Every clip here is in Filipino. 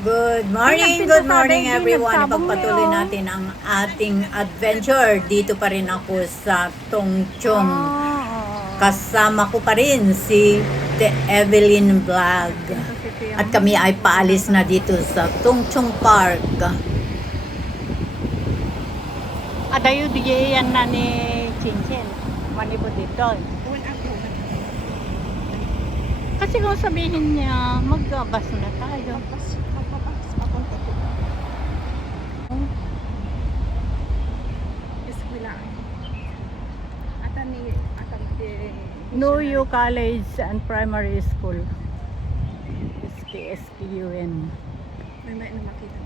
Good morning everyone. Ipagpatuloy natin ang ating adventure. Dito pa rin ako sa Tongchong. Kasama ko pa rin si The Evelyn Vlog. At kami ay paalis na dito sa Tongchong Park. Adayo di yan na ni Chinchin. Manibod dito. Kasi kung sabihin niya, mag-bus na tayo. Noyo College and Primary School. SKSPUN. May na makita.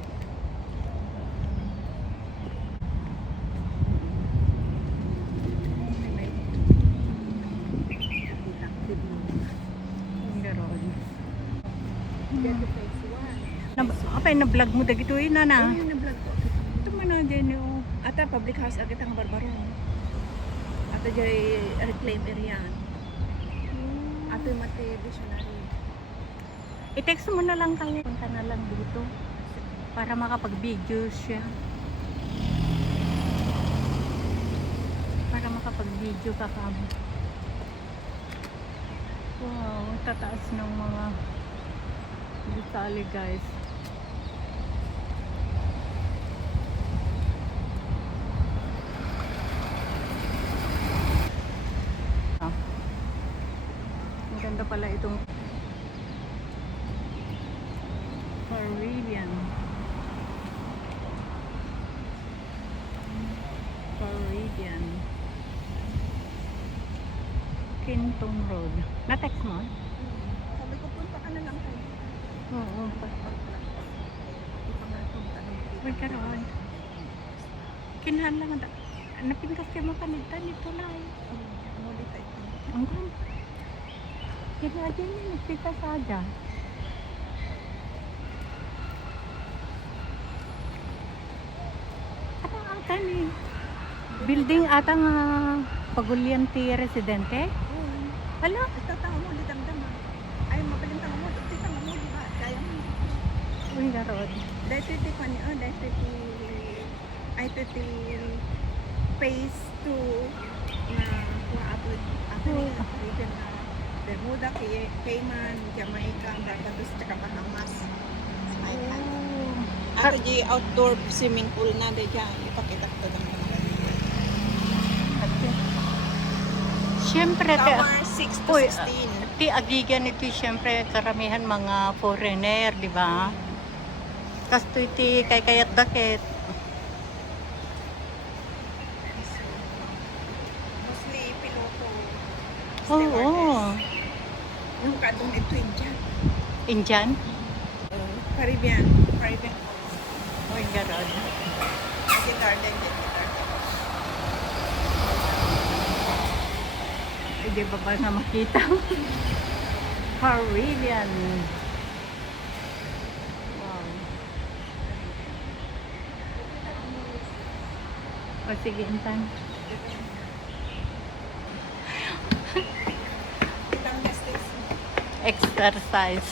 Apay na vlog mo dagito ina na. Ay, na-vlog ko. Ito man na din yung Ata public house agad ang Barbaro. Ata jay reclaim area. Ato yung mati visionary. i-text mo na lang kami. Punta na lang dito para makapag-video siya. Para makapag-video ka kami. Wow, tataas ng mga detalye guys. Ang ganda pala itong Caribbean. Kintong Road. Na-text mo? Sabi ko punta ka na lang kayo. Oo. Uy, karoon. Kinahan lang. Napintas kayo mo kanita nito na eh. Muli tayo. Ang ganda. Kinahan yun, nagpita sa ada. Atang ata ni building atang Pagulyanti Residente. Hala? Itatang mo, di damdama. Ay, mapalintang mo. Ititang mo, di ba? Kaya mo. Uy, karoon. Dahil titi pa niya. Dahil titi... Ay, titi... Phase 2 na kuha-upload. Ako na region na Bermuda, Cayman, Jamaica, Barbados, tsaka Bahamas. Sa island. Ako di outdoor swimming pool na dyan. Ipakita ko lang naman. Siyempre, Tower 6 to Uy, 16. ti agigan ito siyempre karamihan mga foreigner, di ba? Kasto iti kay kayat dakit. Mostly piloto. Oo. Yung kadong ito Indian. Indian? Caribbean. Caribbean. Oh my God. Guitar din. Hindi ba ba na makita? Caribbean. Wow. O sige, Intan. Exercise.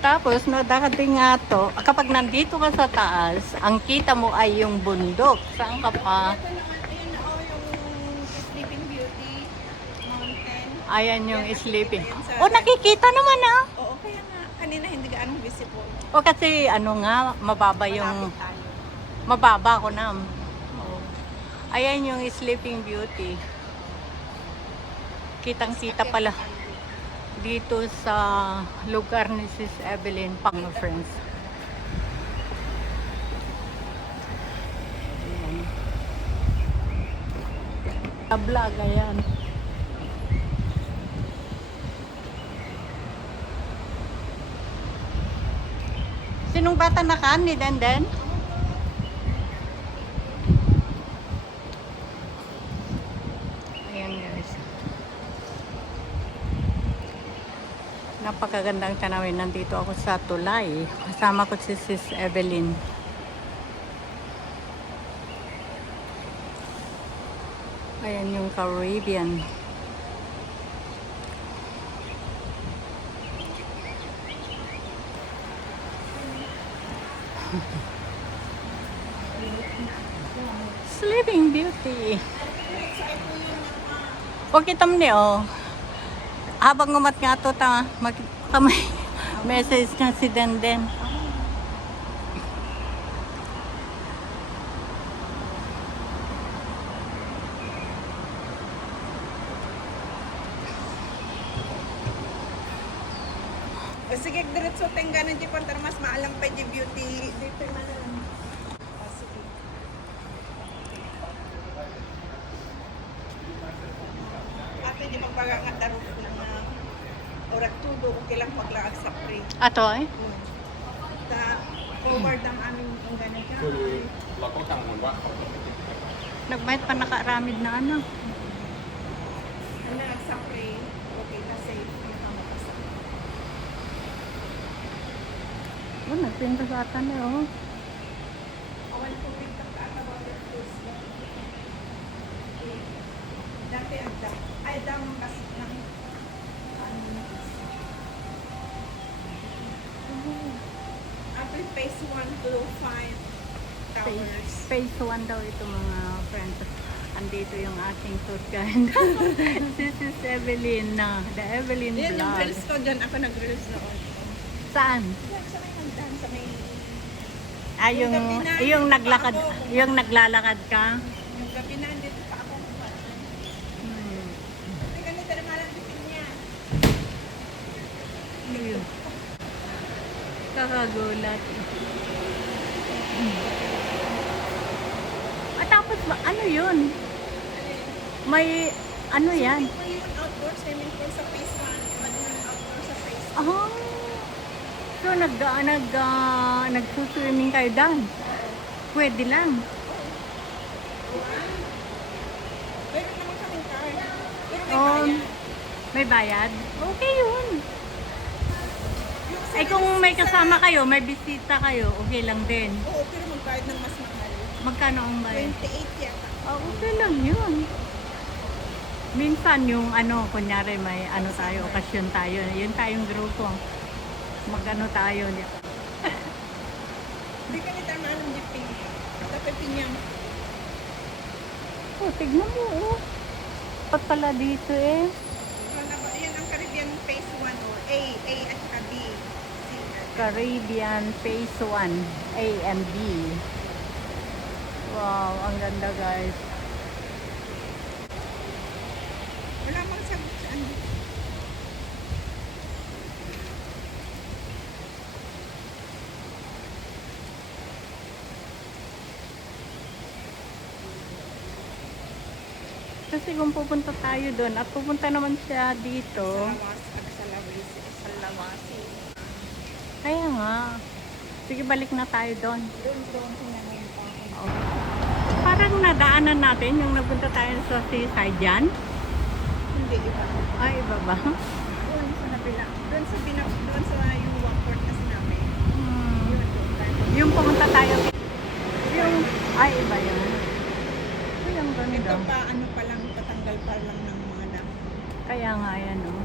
Tapos, no, dadating nga to, kapag nandito ka sa taas, ang kita mo ay yung bundok. Saan ka pa? Ito naman, ayun yung Sleeping Beauty Mountain. Ayan yung sleeping. Ayun sa- Oh, nakikita naman ah. Oo, kaya nga. Kanina hindi gaano visible. O kasi ano nga, mababa yung, Malapit tayo. mababa ko na. Oh. Ayan yung Sleeping Beauty. Kitang-kita pala dito sa lugar ni Sis Evelyn pang friends. Vlog, ayan. Sinong bata na kan ni Denden? Ayan guys. Napakagandang tanawin. Nandito ako sa tulay. Kasama ko si Sis Evelyn. Ayan yung Caribbean. Sleeping Beauty. O kita mo niyo, habang umat nga to ta, may message niya si Denden. Sige, diretso tengganan di kontra mas maalang pa di beauty. Dito man lang. Sige. Ate di magpagangat darot ng oras tudo okay lang paglaag sa pre. Ato ay? Ta forward ang aming tengganan ka. คือเราก็กังวลว่าเขาจะไปติด Nagbayad pa nakaaramid na ano. Ano sa pre? Okay na safe yung kamakasa. Oh, nagpinta sa atan eh, oh. Awan ko rin ka water close na. Dati ang dam. Ay, dam kasi ng after phase 1 to 5 towers. Phase 1 daw ito mga friends. Andito yung ating tour guide. This is Evelyn na. The Evelyn Yan yung vlog. reels ko dyan. Ako nag-reels noon. Saan? Yan, sa may nagdan, sa may... Ah, Yung gabi na, yung pa naglakad, ako. yung naglalakad ka. Yung gabi na, dito pa ako. Hmm. Hindi ganito na malang tipin niya. Ayun. Kakagulat. At tapos ba, ano yun? May, ano yan? Swimming pool yung outdoor swimming pool sa phase 1. Ano yung outdoor sa phase 2. Ah, so nagsuswimming kayo doon? Pwede lang. Meron naman kaming car. Pero may Oh, bayan. may bayad? Okay yun. Yung Ay kung may kasama kayo, may bisita kayo, okay lang din. Oo, pero magbayad ng mas mahal. Magkano ang bayad? 28 yata. Ah, okay lang yun. Minsan yung ano, kunyari may ano tayo, okasyon tayo, yun tayong grupo. Mag-ano tayo. Hindi ka nita maanong jeeping. Tapos pinyang. Oh, tignan mo, oh. Pat pala dito eh. Yan ang Caribbean phase 1 o A at saka B. Caribbean Phase 1, A and B. Wow, ang ganda guys. Wala mang sagot sa ano. Kasi kung pupunta tayo doon at pupunta naman siya dito, Sa Lawasi. kaya nga, sige balik na tayo doon. Doon sinanay pa. Parang nadaanan natin yung nagpunta tayo sa seaside dyan. Hindi iba. Ay, iba ba? Doon sa nabila. Doon sa yung Wamport na sinabi. Hmm. Yun doon. Yung pumunta tayo, yung, ay iba yan. Ay, ang ganda. Ito pa ano pa lang patanggal pa lang ng mga dam. Kaya nga yan, oh.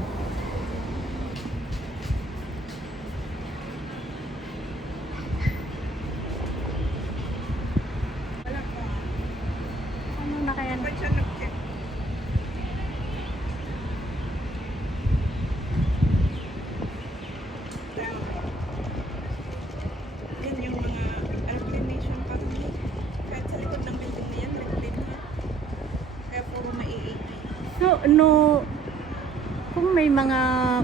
Wala pa. Ano na kaya? Ba't siya nag-check? Yan yung mga reclamation pa rin. Kahit sa likod ng building na yan, reclaim na. Kaya puro maiigay. So, no, kung may mga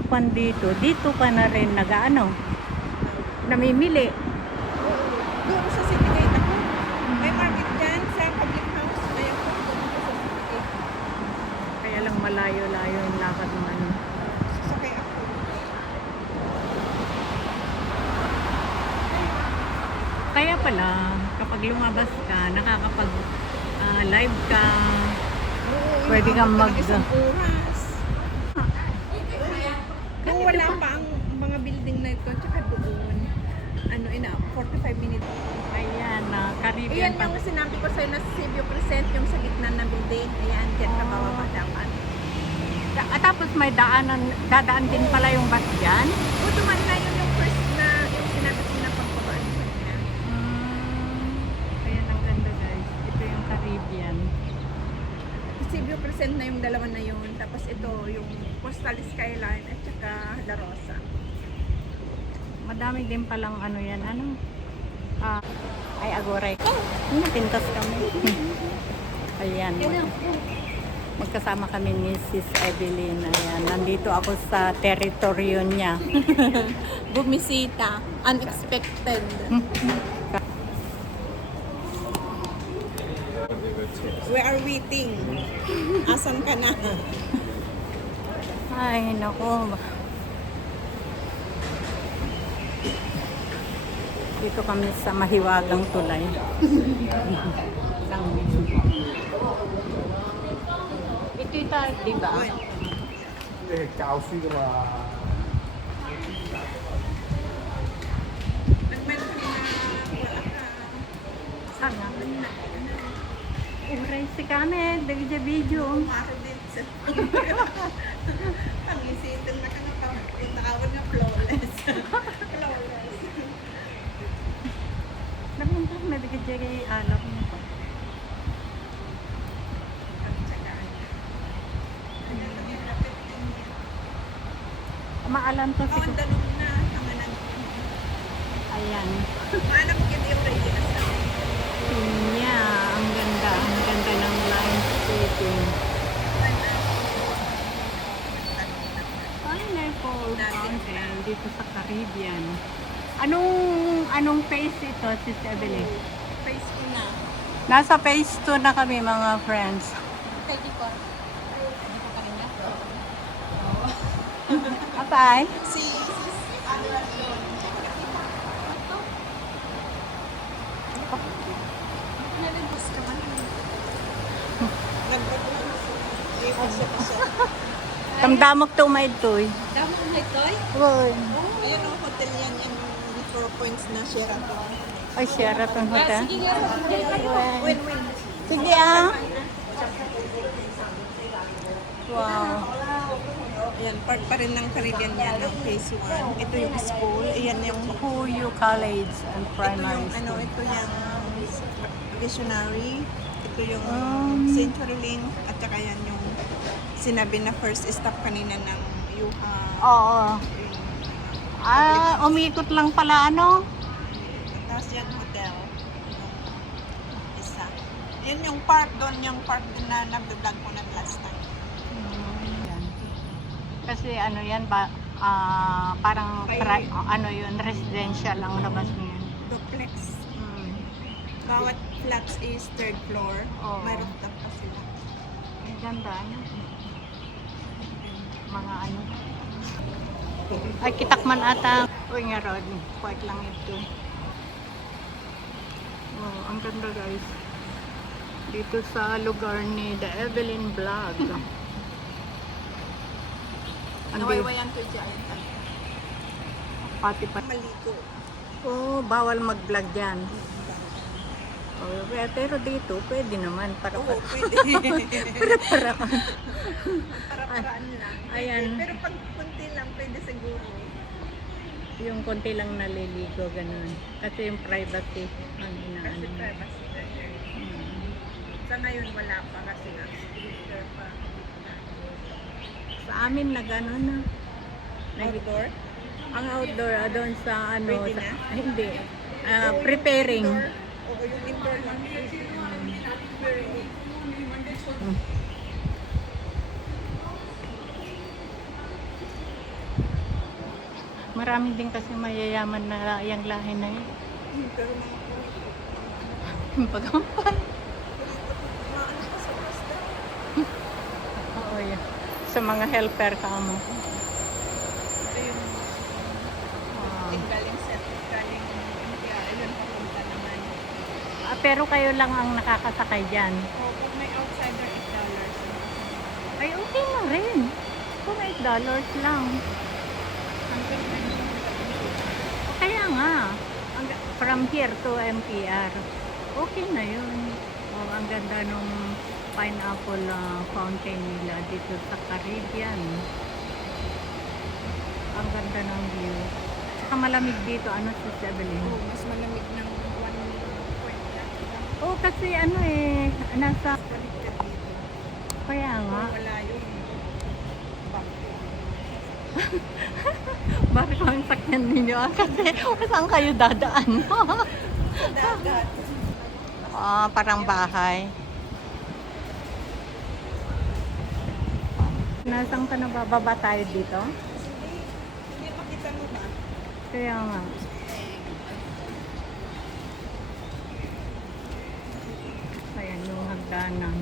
kwan dito ka na rin nag-ano, namimili. Doon sa city gate ako. May market dyan sa public house. Kaya po doon ako sa city gate. Kaya lang malayo-layo yung lakad ng ano. Sasakay ako. Kaya pala, kapag lumabas ka, nakakapag live ka, pwede kang mag... Isang oras. Kung wala pa ang mga building na ito, tsaka doon, 45 minutes. Ayan, Caribbean Iyan yung sinabi ko sa'yo na Cebu Crescent, yung sa gitna ng building. Ayan, dyan ka bababa dapat. At tapos may dadaan din pala yung bus dyan. O, dumaan na yun yung first na, yung sinabi ko na pagbabaan ko niya. dalawa na yun. Tapos ito, yung Coastal Skyline at saka La Rosa. Madami din palang ano yan, ano? Ay, agoray. Pintas kami. Ayan. Magkasama kami ni Sis Evelyn. Ayan, nandito ako sa teritoryo niya. Bumisita. Unexpected. We are waiting. Asan ka na? Ay, nako. Dito kami sa mahiwagang tulay. Ito ito, di ba? Cao suy mà Sana. Uray si kami, dagi sa video. Pangisitin na ka na pa. Yung nakawag na flawless. Flawless. Naman pa, may dagi sa alak mo pa. Maalam to Oh, ang siguro. dalong na. Tama na. Ayan. Maanap ko yung ready na sa Pinya. Ang ganda. Ang ganda ng landscaping. Pineapple Fountain dito sa Caribbean. Anong phase ito, Sis Evelyn? face ko na. Nasa phase 2 na kami mga friends. Pwede ko. Apay? Si Nalibos ka man. Tamdamok tumaid to eh. Damo na ito eh. Woy. Ayun ang hotel yan in 4 points na Sheraton. Ay, Sheraton Hotel. Win-win. Sige ah. Wow. Ayan, part pa rin ng Caribbean yan, ng phase 1. Ito yung school. Ayan yung Puyo College and Primary ano, School. ito yung visionary. Ito yung CenturyLink. At saka yan yung sinabi na first stop kanina ng Yuha. Oo. Umikot lang pala ano? Tapos yan hotel. Yung isa. Yan yung park doon, yung park din na nag-vlog ko na last time. Yan. Kasi ano yan ba, parang ano yun, residential ang labas niyan. Duplex. Mm. Bawat flats is third floor. Oo. May rooftop pa sila. Ang ganda ano? Mga ano. Ay, kitakman ata. Uy nga Rod, park lang ito. Wow, ang ganda guys. Dito sa lugar ni The Evelyn Vlog. Nawaywayan to dyan. Pati pa. Maligo. Oh, bawal mag-vlog dyan. Oh, pero dito, pwede naman. Para Oo, pwede. para Para-paraan lang. Ayan. Pero pag kunti lang, pwede siguro. yung konti lang naliligo, ganun. Kasi yung privacy ang Kasi inaano. privacy na yun. Sa ngayon, wala pa kasi nga. Speaker pa. Sa amin nag-ano na. Outdoor? Ang outdoor, doon sa ano. Pwede Sa, na? hindi. Preparing. Oo, yung indoor lang. Marami din kasi mayayaman na yung lahi na yun. Pero mga Yung pagampal. maano pa sa pasta. Oo, yun. Sa mga helper ka mo. Ito yung galing set. Galing India. Ayun, papunta naman. Pero kayo lang ang nakakasakay dyan. Oh, pag may outsider, $8. Ay, okay na rin. Kung $8 lang. Kaya nga, from here to MPR, okay na yun. Oh, ang ganda nung pineapple fountain nila dito sa Caribbean. Ang ganda ng view. Saka malamig dito, ano si Evelyn? Oh, mas malamig ng 1 point lang. Oh, kasi ano eh, nasa, Baliktad dito. kaya nga, Wala Barko ang sakyan ninyo kasi saan kayo dadaan? Sa dagat. Parang bahay. Nasaan ka na bababa tayo dito? Hindi makita mo ba? Kaya nga. Ayan yung hagdanan.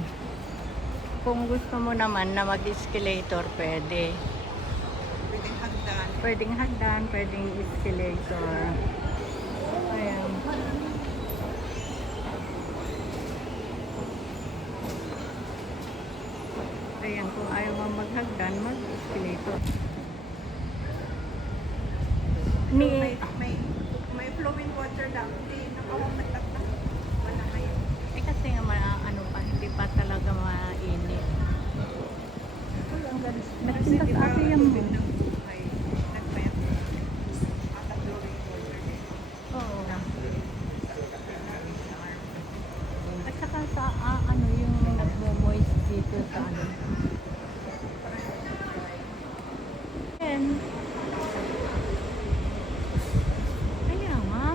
Kung gusto mo naman na mag-escalator, pwede. Pwedeng hagdan. Pwedeng hagdan, pwedeng escalator. Ayan. Ayan, kung ayaw mo maghagdan, mag-escalator. May, may flowing water lang. Hindi nakawamatak na. Wala kayo. Kasi nga ano pa, hindi pa talaga mainit. Ang ganda. Kasi Natintas di ba, ate yan mo. tubig ng buhay. Nagmayat. At flowing water din. Oo. Sa arm. At saka sa ano yung nagmo-moist dito sa ano. And, ayan nga.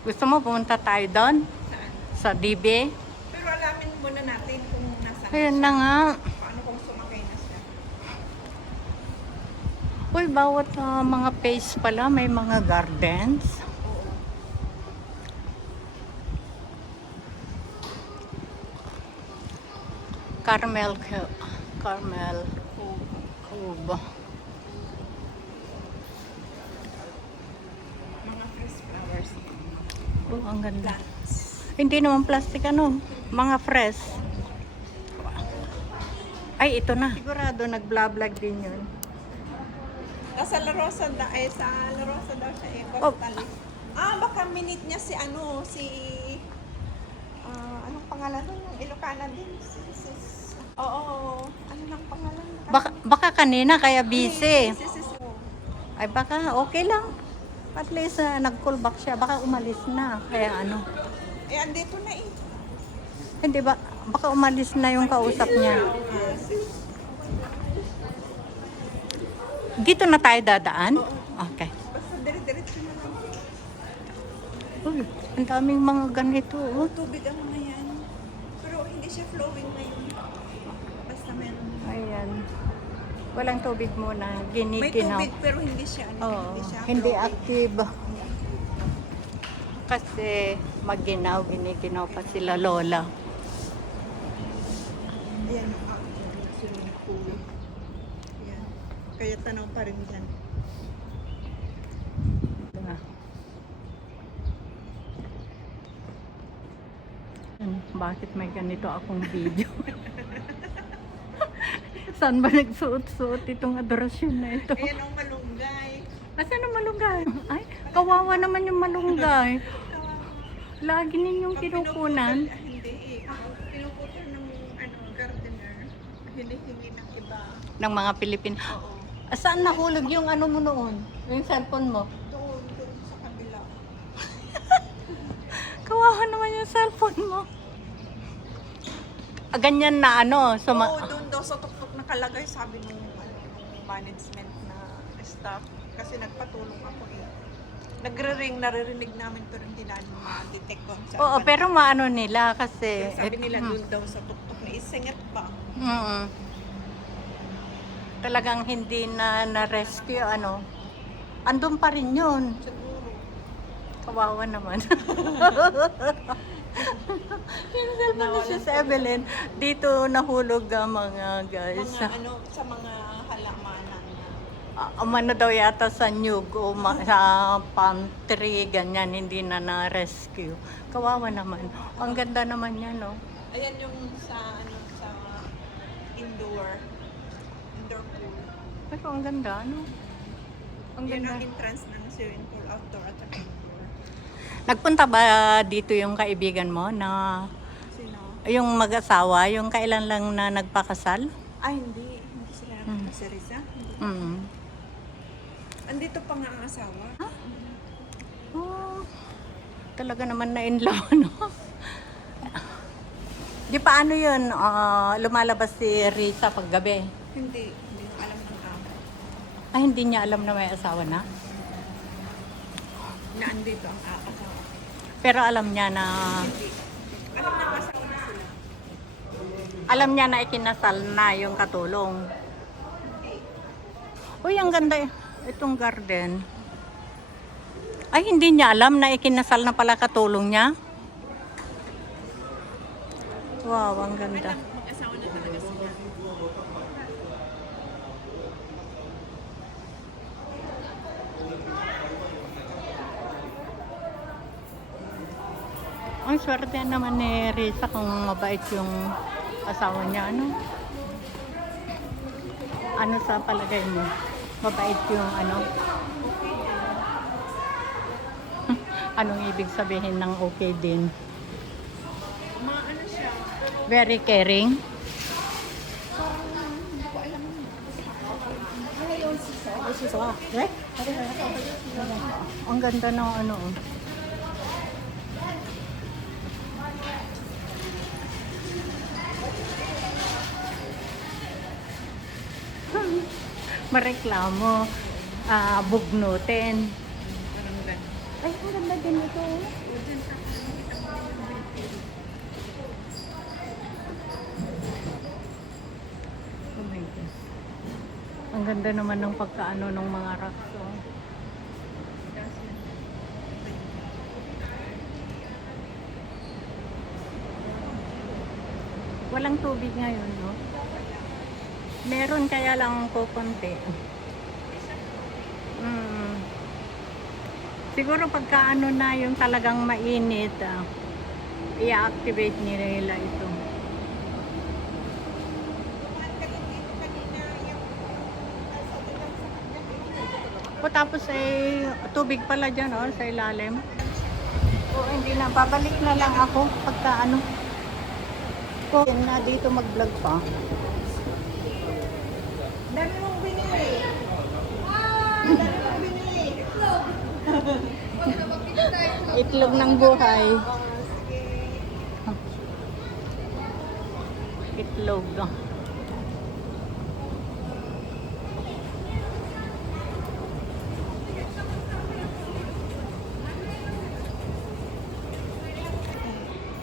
Gusto mo pumunta tayo doon? Saan? Sa DB? Pero alamin muna natin kung nasaan Ayan siya. na nga. Paano kung sumakay na siya? Uy, bawat mga place pala may mga gardens. Oo. Carmel Cove. Mga fresh flowers. Oh, ang ganda. Plants. Hindi naman plastic ano, mga fresh. Ay, ito na. Sigurado nag-vlog din yun. Sa La Rosa sa La Rosa daw siya Oh. Costales. Baka minute niya si anong pangalan nun? Yung Ilocana din. Oo. Ano nang pangalan? Baka kanina kaya busy. Si Ay, baka okay lang. At least nag-call back siya. Baka umalis na. Kaya ano. andito na eh. Hindi ba? Baka umalis na yung kausap niya. Dito na tayo dadaan? Okay. Basta dire-diretso na lang. Uy, ang daming mga ganito. Oh. Tubig ang mga yan. Pero hindi siya flowing ngayon. Basta meron. Ayan. Walang tubig muna. May Giniginaw. tubig pero hindi siya Oo, hindi siya hindi flowing. active. Kasi maginaw, giniginaw pa sila lola. Ayan yung swimming pool. Ayan. Kaya tanaw pa rin dyan. Bakit may ganito akong video? Saan ba nagsuot-suot itong adorasyon na ito? Ayan ang malunggay. Asan ang malunggay? Ay, kawawa naman yung malunggay. Lagi ninyong kinukunan. Hindi. Pinuputol ng gardener. Hinihingi ng iba. Ng mga Pilipino. Oo. Saan nahulog yung ano mo noon? Yung cellphone mo? Doon sa kabila. Kawawa naman yung cellphone mo. Ganyan na ano. Oo, doon daw sa tuktok nakalagay, sabi nung management na staff. Kasi nagpatulong ako eh. Nagre-ring, naririnig namin pero hindi namin ma-detect kung saan. Oo, pero maano nila kasi... Sabi nila doon daw sa tuktok na isingat pa. Talagang hindi na-rescue ano. Andun pa rin yun. Siguro. Kawawa naman. Yung cellphone ni Sis Evelyn, dito nahulog ang mga guys. Mga sa mga halamanan na. Umano daw yata sa nyug o sa palm tree, ganyan, hindi na na-rescue. Kawawa naman. Ang ganda naman yan, no? Ayan yung sa indoor pool. Pero ang ganda, no? Ang Yan ganda. ang entrance ng swimming pool, outdoor at saka indoor. Nagpunta ba dito yung kaibigan mo na Sino? yung mag-asawa, yung kailan lang na nagpakasal? Hindi sila sa Risa. Mm. Andito pa nga ang asawa. Oh, talaga naman na in love, no? Di pa ano yun, lumalabas si Risa paggabi. Hindi ko alam ng amo. Ay, hindi niya alam na may asawa na. Na andito ang asawa. Pero alam niya na... Alam na asawa na sila. Alam niya na ikinasal na yung katulong. Uy, ang ganda itong garden. Ay, hindi niya alam na ikinasal na pala katulong niya. Wow, ang ganda. Mag-asawa na talaga sila. Ang swerte naman ni Risa kung mabait yung asawa niya. Ano sa palagay mo? Mabait yung ano? Anong ibig sabihin ng okay din? Ano siya? Very caring. Ang ganda ng ano. Mareklamo, bugnutin. Ay, ang ganda din ito. Oh my God. Ang ganda naman ng pagkaano ng mga rocks. Oh. Walang tubig ngayon, no? Meron kaya lang po konti. Siguro pagka ano na yung talagang mainit, i-activate nila ito. O tapos ay tubig pala dyan, oh, sa ilalim. O hindi na, babalik na lang ako pagka ano. Ko na dito mag-vlog pa. Dami mong binili. Dami mong binili. Itlog ng buhay. Itlog.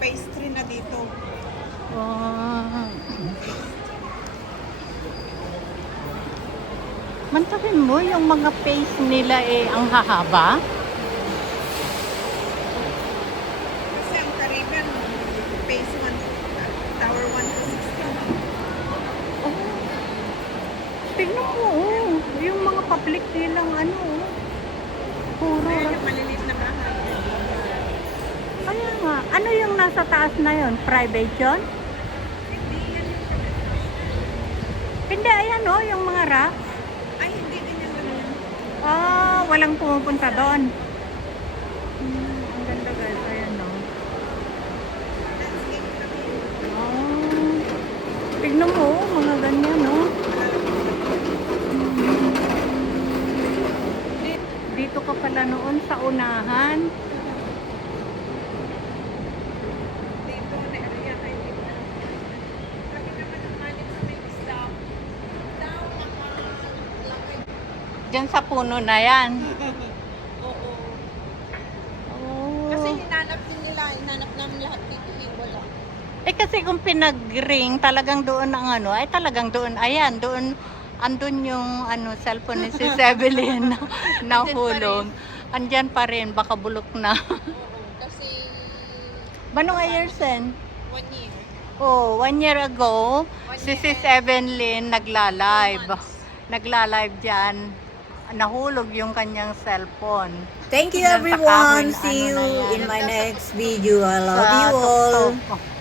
Pastry na dito. Wow. Mantakin mo yung mga face nila ang hahaba. Kasi ang Caribbean, phase 1, tower 1 to 16. Oh. Tingnan mo, oh. Yung mga public nilang ano, oh. Puro. Ayan yung maliliit na bahay. Kaya nga, ano yung nasa taas na yon? Private yun? Hindi, ayan oh, yung mga rack. Ay, hindi din yung ganun. Walang pumupunta doon. Ang ganda guys, ayan oh. Landscape kami. Tignan mo, oh, mga ganyan oh. Dito ka pala noon sa unahan. Dito na area kayo dito. Kami naman ang malim sa may isla. Down ang lakay. Diyan sa puno na yan. Oo. Oh. Kasi hinanap din nila, hinanap namin lahat dito, wala. Kasi kung pinag-ring, talagang doon ang ano, ay talagang doon, ayan, doon, andun yung ano, cellphone ni Sis Evelyn na hulog. Andyan pa rin, baka bulok na. Oo, kasi Manong Ayersen? 1 year. Oh, 1 year ago, si Sis Evelyn nagla-live. Nagla-live dyan. Nahulog yung kanyang cellphone. Thank you Nasa everyone. kahoy na See ano you na yan. in my next video. I love Sa you all. tuktok.